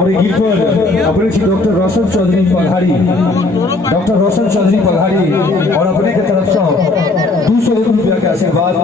और ये गीत पर अपने थी डॉक्टर रोशन चौधरी पघाड़ी, डॉक्टर रोशन चौधरी पघाड़ी और अपने के तरफ से 200 रुपया के आशीर्वाद।